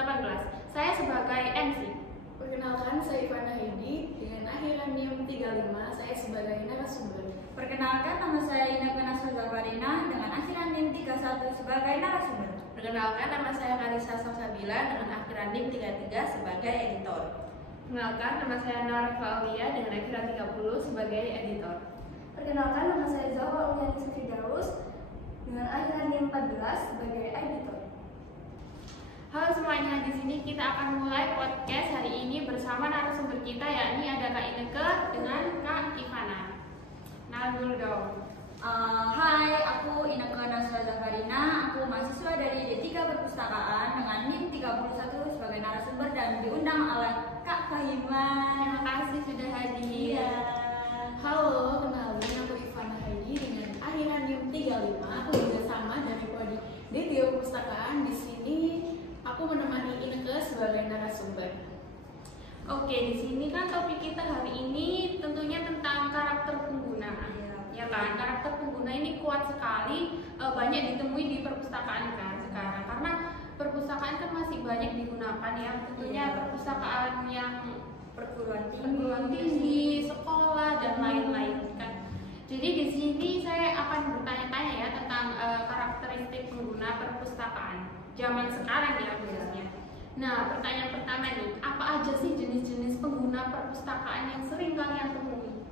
18. Saya sebagai MC. Perkenalkan, saya Ivana Heidi dengan akhiran NIM 35. Saya sebagai narasumber. Perkenalkan, nama saya Ineke Nasrulzafarina dengan akhiran NIM 31 sebagai narasumber. Perkenalkan, nama saya Karissa Salsabila dengan akhiran NIM 33 sebagai editor. Perkenalkan, nama saya Narfa Aulia dengan akhiran 30 sebagai editor. Perkenalkan, nama saya Zawa Uliani Sufridaus dengan akhiran NIM 14 sebagai editor. Halo semuanya, di sini kita akan mulai podcast hari ini bersama narasumber kita, yakni ada Kak Ineke dengan Kak Ivana. Nah, dulu dong. Hai, aku Ineke Nasrulzafarina. Aku mahasiswa dari D3 Perpustakaan dengan NIM 31 sebagai narasumber dan diundang oleh Kak Fahiman. Terima kasih sudah hadir. Iya. Halo, kenalin aku Ivana Heidi dengan akhiran NIM 35. Aku juga sama dari prodi D3 Perpustakaan. Di sini aku menemani Ineke sebagai narasumber. Oke, di sini kan topik kita hari ini tentunya tentang karakter pengguna. Ya kan, karakter pengguna ini kuat sekali, banyak ditemui di perpustakaan kan sekarang. Karena perpustakaan kan masih banyak digunakan ya, tentunya perpustakaan yang perguruan tinggi, sekolah dan lain-lain kan. Jadi di sini saya akan bertanya-tanya ya tentang karakteristik pengguna perpustakaan zaman sekarang ya khususnya. Nah, pertanyaan pertama nih, apa aja sih jenis-jenis pengguna perpustakaan yang sering kalian temui?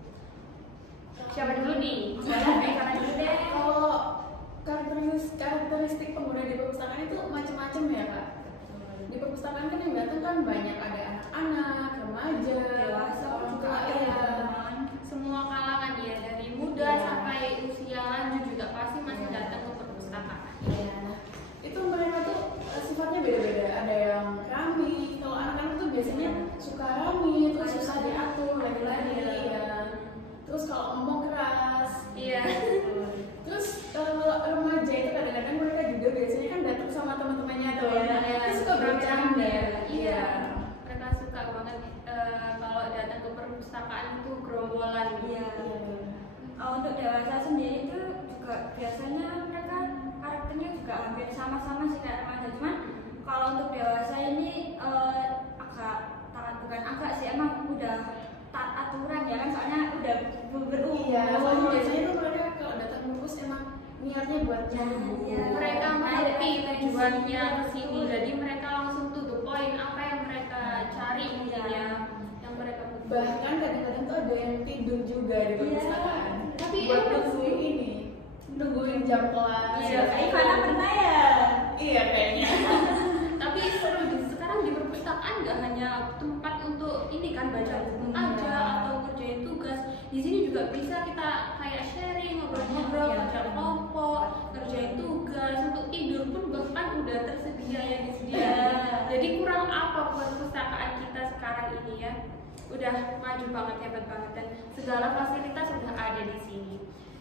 Siapa dulu nih? Kalau karakteristik pengguna di perpustakaan itu macam-macam ya Kak. Di perpustakaan kan yang datang kan banyak, ada anak-anak, remaja, Dewasa, orang juga tua, teman-teman. Semua kalangan ya, dari muda sampai usia lanjut juga pasti masih datang ke perpustakaan. Iya, nah, itu mereka tuh sifatnya beda-beda. Ada yang rami, kalau anak-anak tuh biasanya suka rami, terus susah diatur lagi-lagi ya. Terus kalau ngomong keras, Iya. Terus remaja itu kadang-kadang mereka juga biasanya kan datang sama teman-temannya tuh, terus suka bercanda. Iya. Mereka suka banget kalau datang ke perpustakaan itu gerombolan. Iya. Untuk dewasa sendiri itu juga biasanya mereka karakternya juga hampir sama-sama sih kayak remaja. Cuman kalau untuk dewasa ini bukan agak sih, emang udah taat aturan ya kan, soalnya udah berumur. Iya, soalnya biasanya tuh mereka kalau datang kampus emang niatnya buat nyambung. Iya. Mereka mengerti tujuannya ke sini, jadi mereka langsung to the point apa yang mereka cari mungkin ya, yang mereka butuh. Bahkan kadang-kadang tuh ada yang tidur juga di perpustakaan. Tapi buat nungguin jam kelas. Iya, Kak Ivana pernah ya? Iya kayaknya. Tapi seru sekarang di perpustakaan nggak hanya tempat untuk ini kan baca buku aja atau kerjain tugas. Di sini juga bisa kita kayak sharing, ngobrol-ngobrol, baca kelompok, kerjain tugas, untuk tidur pun bahkan udah tersedia ya disediakan. Jadi kurang apa perpustakaan kita sekarang ini ya? Udah maju banget, hebat banget, dan segala fasilitas sudah ada di sini.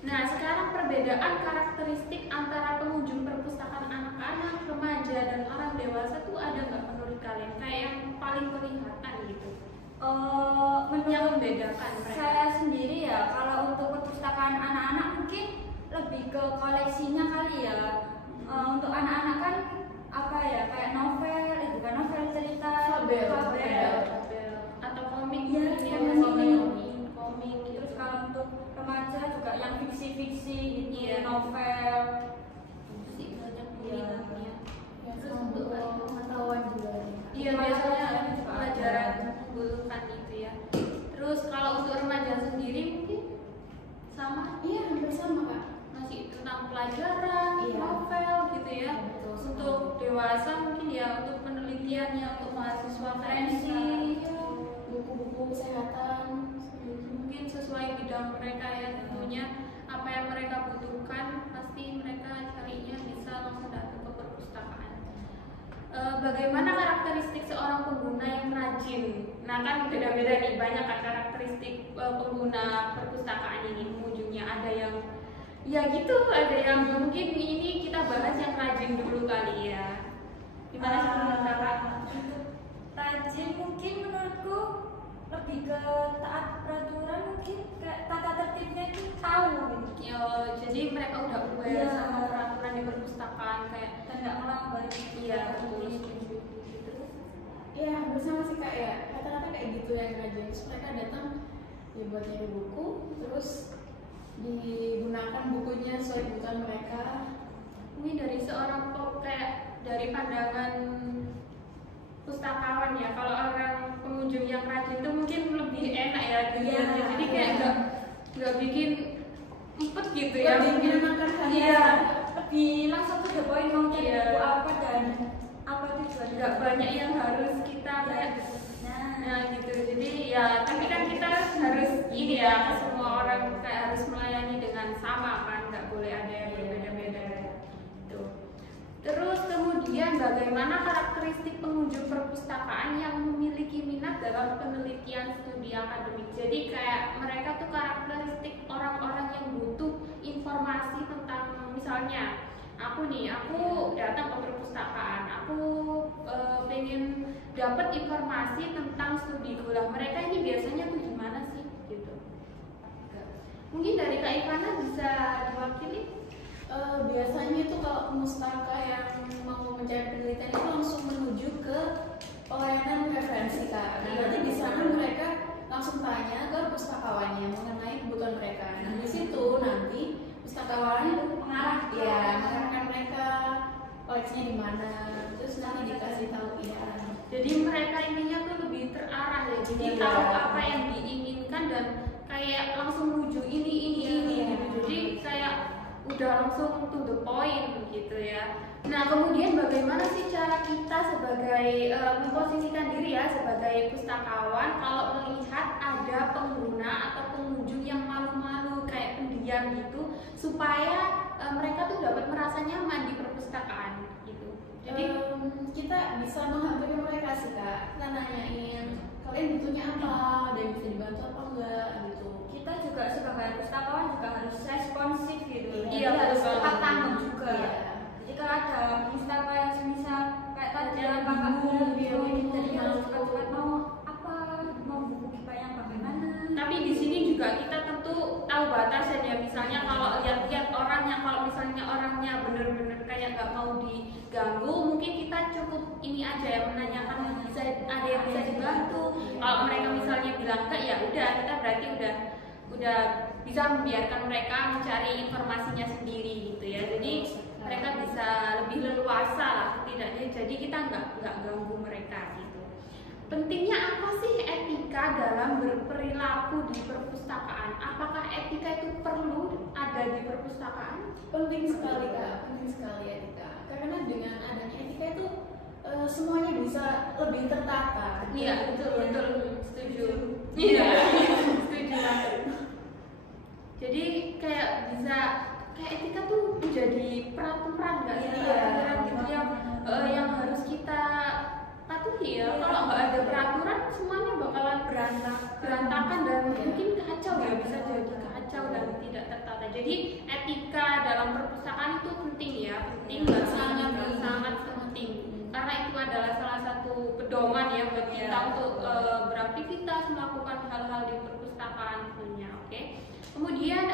Nah, sekarang perbedaan karakteristik antara pengunjung perpustakaan anak-anak, remaja, dan orang dewasa tuh ada nggak menurut kalian? Kayak yang paling kelihatan gitu? Yang membedakan mereka? Saya sendiri ya, kalau untuk perpustakaan anak-anak mungkin lebih ke koleksinya kali ya. Untuk anak-anak kan apa ya, kayak novel, itu kan novel cerita, Fabel. Atau komik Iya, komik. Terus kalau untuk remaja juga yang fiksi-fiksi gitu, Iya. novel. Sih banyak Iya. minatnya. Ya, Terus untuk pengetahuan juga. iya biasanya pelajaran menggulukan itu ya. Terus kalau untuk remaja sendiri mungkin sama, Iya, hampir sama Kak. masih tentang pelajaran, Iya. novel gitu ya. Betul. Untuk dewasa mungkin ya untuk penelitiannya, untuk mahasiswa Referensi. Buku-buku kesehatan. mungkin sesuai bidang mereka ya, tentunya apa yang mereka butuhkan pasti mereka carinya bisa langsung datang ke perpustakaan. Bagaimana karakteristik seorang pengguna yang rajin? Nah kan beda-beda nih, banyak kan karakteristik pengguna perpustakaan ini, pengunjungnya. Ada yang ya gitu, ada yang mungkin ini kita bahas yang rajin dulu kali ya. Gimana sih menurut kakak? Untuk rajin mungkin menurutku lebih ke taat peraturan, mungkin kayak tata tertibnya itu tahu gitu. Ya, jadi mereka udah aware Iya. sama peraturan di perpustakaan kayak Dan nggak melanggar. iya betul. gitu yang rajin, terus mereka datang ya buat nyari buku, terus digunakan bukunya sesuai kebutuhan mereka. Mungkin dari seorang kayak dari pandangan pustakawan ya, kalau orang pengunjung yang rajin itu mungkin lebih enak ya dilihatnya, jadi kayak nggak bikin empet gitu ya, Lebih menyenangkan hati. Iya, lebih langsung to the point mau cari Iya. buku apa dan apa tujuan. nggak banyak yang harus kita kayak nah gitu. Jadi ya tapi kan kita harus ini ya, ke semua orang kayak harus melayani dengan sama kan, nggak boleh ada yang berbeda-beda gitu. Terus kemudian bagaimana karakteristik pengunjung perpustakaan yang memiliki minat dalam penelitian studi akademik. Jadi kayak mereka tuh karakteristik orang-orang yang butuh informasi tentang, misalnya aku datang ke perpustakaan, aku pengen dapat informasi tentang studi gula. Mereka ini biasanya tuh gimana sih gitu. Mungkin dari Kak Ivana bisa diwakili. Biasanya itu kalau pustaka yang mau mencari penelitian itu langsung menuju ke pelayanan referensi Kak. Nah, berarti di sana mereka langsung tanya ke pustakawannya mengenai kebutuhan mereka. Nah, di situ nanti pustakawan mengarahkan mereka koleksinya di mana, terus nanti dikasih tahu ya. Jadi mereka ininya tuh lebih terarah ya. Jadi Iya. tahu apa yang diinginkan dan kayak langsung menuju ini gitu. Jadi kayak udah langsung to the point gitu ya. Nah kemudian bagaimana sih cara kita sebagai memposisikan diri ya sebagai pustakawan kalau melihat ada pengguna atau pengunjung yang malu-malu kayak pendiam gitu, supaya mereka tuh dapat merasa nyaman di perpustakaan gitu. Jadi kita bisa menghampiri mereka sih Kak. Kita nanyain kalian butuhnya apa, ada yang bisa dibantu apa enggak gitu. Kita juga sebagai pustakawan juga harus responsif gitu. Iya, Jadi harus betul. tepat tangan juga. Iya. Jadi kalau ada pustaka yang semisal kayak tadi yang Kakak bingung, bilang, bingung, jadi bingung. harus cepat-cepat mau apa, mau buku kita yang bagaimana. tapi di sini juga kita tentu tahu batasan ya. Misalnya kalau lihat orangnya, kalau misalnya orangnya bener-bener kayak nggak mau diganggu, mungkin kita cukup ini aja ya, menanyakan bisa ada yang bisa dibantu. Kalau mereka misalnya bilang enggak, ya udah kita berarti udah bisa membiarkan mereka mencari informasinya sendiri gitu ya. Jadi mereka bisa lebih leluasa lah setidaknya. Jadi kita nggak ganggu mereka gitu. Pentingnya apa sih etika dalam berperilaku di perpustakaan? Apakah etika itu perlu ada di perpustakaan? Penting sekali Kak, penting sekali etika. Karena dengan adanya etika itu semuanya bisa lebih tertata. Iya betul setuju. Iya setuju banget. Jadi kayak bisa kayak etika tuh menjadi peraturan nggak sih? Iya. Peraturan gitu yang harus kita patuhi ya. Kalau nggak ada peraturan semuanya bakalan berantakan dan mungkin kacau ya, bisa jadi kacau dan tidak tertata. Jadi etika dalam perpustakaan itu penting ya, penting banget, sangat penting. Karena itu adalah salah satu pedoman ya buat kita untuk beraktivitas, melakukan hal-hal di perpustakaan tentunya. Oke. Kemudian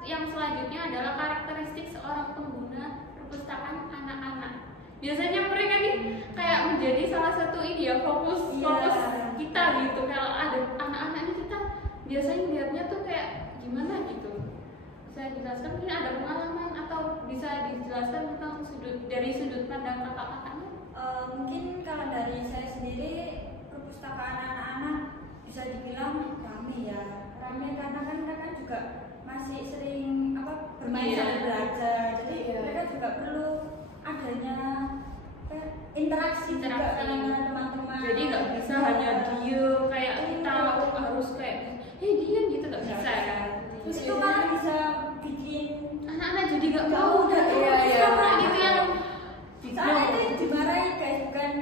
yang selanjutnya adalah karakteristik seorang pengguna perpustakaan anak-anak. Biasanya mereka nih kayak menjadi salah satu ini ya fokus kita gitu. Kalau ada anak-anak ini kita biasanya lihatnya tuh kayak gimana gitu. Saya jelaskan, mungkin ada pengalaman atau bisa dijelaskan tentang dari sudut pandang kakak-kakaknya? Mungkin kalau dari saya sendiri perpustakaan anak-anak bisa dibilang rame ya. Rame karena kan mereka juga masih sering bermain Iya. sambil belajar. Jadi Iya. mereka juga perlu adanya interaksi juga dengan teman-teman. Jadi nggak bisa hanya diem kayak kita harus kayak diem gitu, nggak bisa ya. Terus itu malah bisa bikin Anak-anak jadi nggak mau jauh udah dari gitu yang soalnya itu dimarahi guys, bukan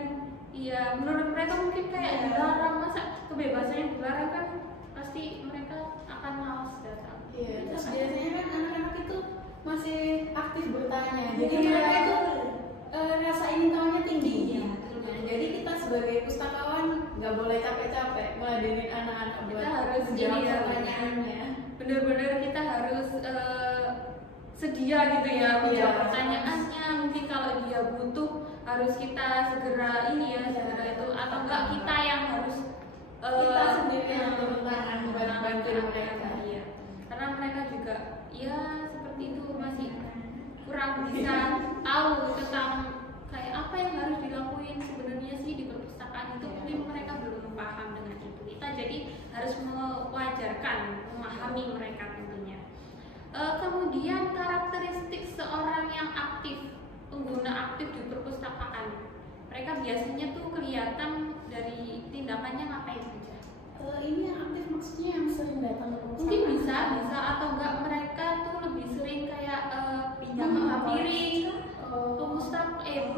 iya, menurut mereka mungkin kayak dilarang, masa kebebasannya dilarang kan pasti mereka akan malas datang. Iya, terus biasanya kan anak-anak itu masih aktif bertanya. Jadi Iya. mereka itu rasa ingin tahunya tinggi. Iya. Nah, jadi kita sebagai pustakawan nggak boleh capek-capek meladenin anak-anak Kita buat harus menjawab ini ya, pertanyaannya. bener-bener kita harus sedia gitu ya menjawab Iya. pertanyaannya. Mungkin kalau dia butuh harus kita segera ini ya, segera itu, atau enggak kita yang harus kita sendiri yang turun tangan bukan bantu mereka. Iya, karena mereka juga ya seperti itu masih kurang bisa tahu tentang kayak apa yang harus dilakuin sebenarnya sih di perpustakaan itu. Mungkin mereka belum paham dengan itu. Kita jadi harus mewajarkan, memahami mereka tentunya. Kemudian karakteristik seorang yang aktif, pengguna aktif di perpustakaan. Mereka biasanya tuh kelihatan dari tindakannya ngapain saja. Ini yang aktif maksudnya yang sering datang ke perpustakaan. Mungkin bisa atau enggak mereka tuh lebih sering kayak menghampiri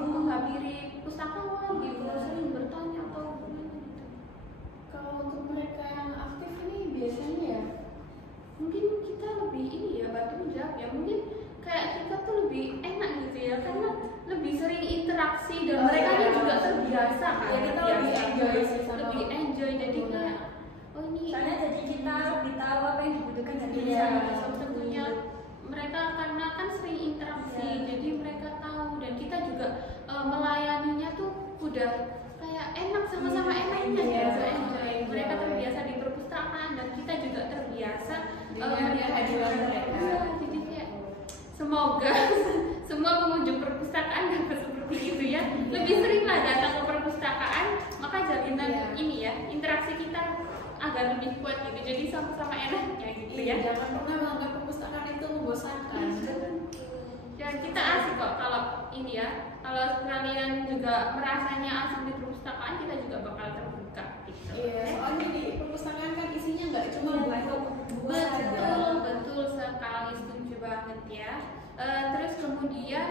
menghampiri pustakawan gitu, sering bertanya atau gimana gitu. Kalau untuk mereka yang aktif ini biasanya ya Mungkin kita lebih ini ya bantu menjawab ya, mungkin kayak kita tuh lebih enak gitu ya karena lebih sering interaksi dan mereka juga terbiasa kan. Ya, kita lebih enjoy sih sama lebih enjoy jadi kayak oh ini Soalnya jadi kita lebih tahu apa yang dibutuhkan dari iya, kita. tentunya mereka karena kan sering interaksi jadi mereka tahu dan kita juga melayaninya tuh udah kayak enak sama-sama enaknya gitu. Mereka terbiasa di perpustakaan dan kita juga terbiasa dengan kehadiran mereka. Jadi kayak semoga semua pengunjung perpustakaan dapat seperti itu ya. Lebih seringlah datang ke perpustakaan, maka jaminan ini ya interaksi kita agar lebih kuat gitu. Jadi sama-sama enaknya gitu ya. Jangan pernah menganggap perpustakaan itu membosankan. Dan kita asik kok kalau ini ya. Kalau kalian juga merasanya asik di perpustakaan, kita juga bakal terbuka gitu. Iya, soalnya di perpustakaan kan isinya nggak cuma buku saja. Betul sekali, setuju banget ya. Terus kemudian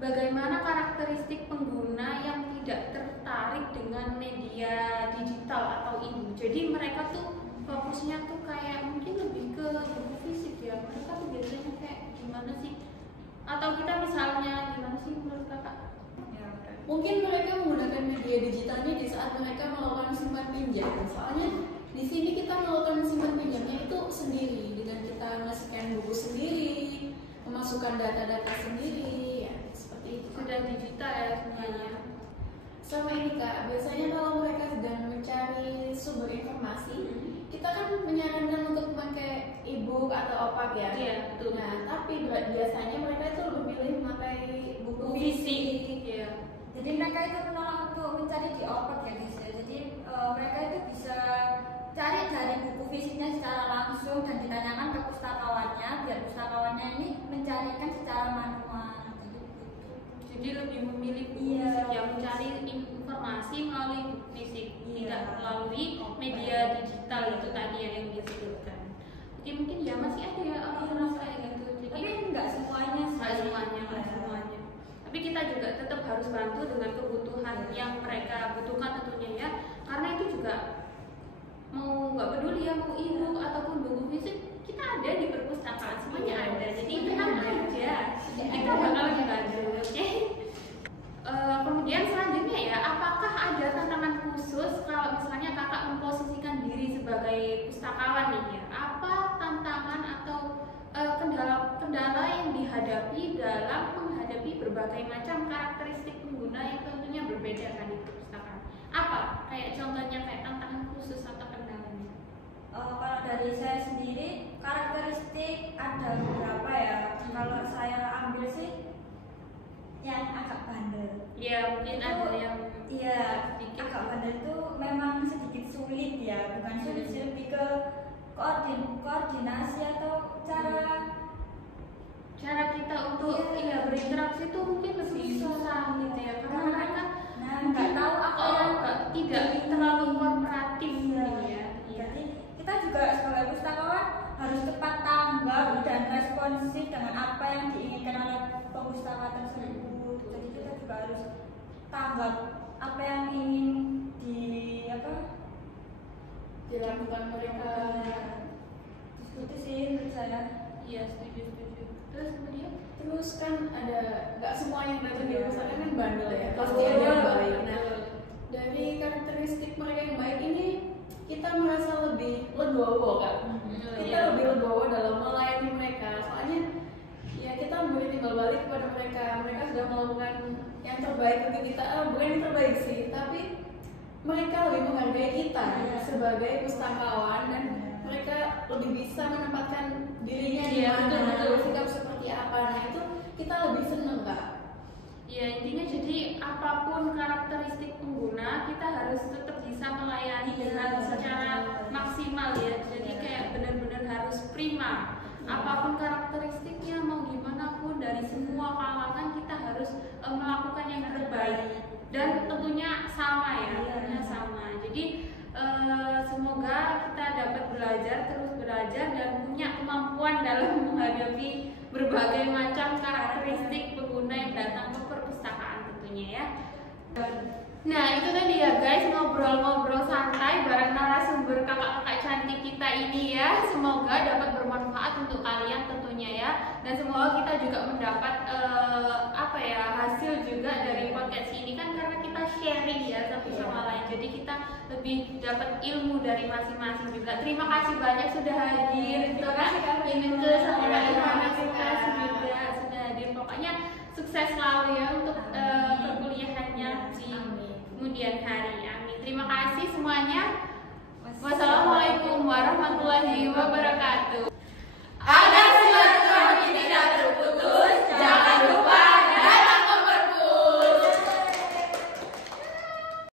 bagaimana karakteristik pengguna yang tidak tertarik dengan media digital atau ini? Jadi mereka tuh fokusnya tuh kayak mungkin lebih ke buku fisik ya. Mereka tuh biasanya kayak gimana sih? Atau kita misalnya gimana sih menurut kakak? Mungkin mereka menggunakan media digitalnya di saat mereka melakukan simpan pinjam. Soalnya di sini kita melakukan simpan pinjamnya itu sendiri dengan kita nge-scan buku sendiri, memasukkan data-data sendiri, ya seperti itu. Sudah digital ya semuanya. Sama ini Kak, biasanya kalau mereka sedang mencari sumber informasi, kita kan menyarankan untuk memakai e-book atau opak ya. Iya, betul. Nah, tapi biasanya mereka itu lebih milih memakai buku Fisik. fisik. Iya. Jadi mereka itu menolak untuk mencari di opak ya guys ya. Jadi mereka itu bisa cari dari buku fisiknya secara langsung dan ditanyakan ke pustakawannya biar pustakawannya ini mencarikan secara manual. Jadi lebih memilih buku fisik yang mencari informasi melalui buku fisik, tidak melalui media digital itu tadi yang disebutkan. Jadi mungkin ya masih ada ya orang-orang kayak gitu. Jadi Tapi nggak semuanya sih. nggak semuanya. Tapi kita juga tetap harus bantu dengan kebutuhan yang mereka butuhkan tentunya ya. Karena itu juga mau nggak peduli ya mau e-book ataupun buku fisik kita ada di perpustakaan semuanya ada. Jadi tenang aja. Kita bakal dibantu. Oke. Kemudian selanjutnya ya, apakah ada tantangan khusus kalau misalnya kakak memposisikan diri sebagai pustakawan nih ya? Apa tantangan atau kendala yang dihadapi dalam menghadapi berbagai macam karakteristik pengguna yang tentunya berbeda kan di perpustakaan? Apa? Kayak contohnya kayak tantangan khusus atau kendalanya? Kalau dari saya sendiri karakteristik ada beberapa ya. Kalau saya ambil sih yang agak bandel. Ya mungkin ada yang sedikit agak bandel itu memang sedikit sulit ya, bukan sulit sih, lebih ke koordinasi atau cara kita untuk berinteraksi itu mungkin lebih susah gitu ya karena mereka nggak tahu apa yang tidak terlalu kooperatif gitu ya. Jadi kita juga sebagai pustakawan harus cepat tanggap dan responsif dengan apa yang diinginkan oleh pustaka tersebut. Jadi kita juga harus tanggap apa yang ingin dilakukan mereka. Itu sih menurut saya. Iya, setuju. Terus kan ada nggak semua yang datang di perpustakaan kan bandel ya, pasti ada yang baik. Nah, dari karakteristik mereka yang baik ini kita merasa lebih legowo kan. Kita lebih legowo dalam melayani mereka. Soalnya ya kita memberi timbal balik kepada mereka. Mereka sudah melakukan yang terbaik untuk kita. Bukan yang terbaik sih, tapi mereka lebih menghargai kita sebagai pustakawan, dan mereka lebih bisa menempatkan dirinya di mana, bersikap seperti apa. Nah itu kita lebih seneng Kak. Ya intinya jadi apapun karakteristik pengguna kita harus tetap bisa melayani dengan secara maksimal ya. Jadi kayak benar-benar harus prima. Apapun karakteristiknya mau gimana pun dari semua kalangan kita harus melakukan yang terbaik dan tentunya sama ya, tentunya sama. Jadi semoga kita dapat terus belajar dan punya kemampuan dalam menghadapi berbagai macam karakteristik pengguna yang datang ke perpustakaan tentunya ya. Nah itu tadi ya guys, ngobrol-ngobrol santai bareng narasumber kakak-kakak cantik kita ini ya. Semoga dapat bermanfaat untuk kalian tentunya ya. Dan semoga kita juga mendapat hasil juga dari podcast ini kan, karena kita sharing ya satu sama lain. Jadi kita lebih dapat ilmu dari masing-masing juga. Terima kasih banyak sudah hadir. Terima kasih Ineke sama Kak Irwana, terima kasih juga sudah hadir. Pokoknya sukses selalu ya untuk perkuliahannya di kemudian hari. Amin. Terima kasih semuanya. Wassalamualaikum warahmatullahi wabarakatuh.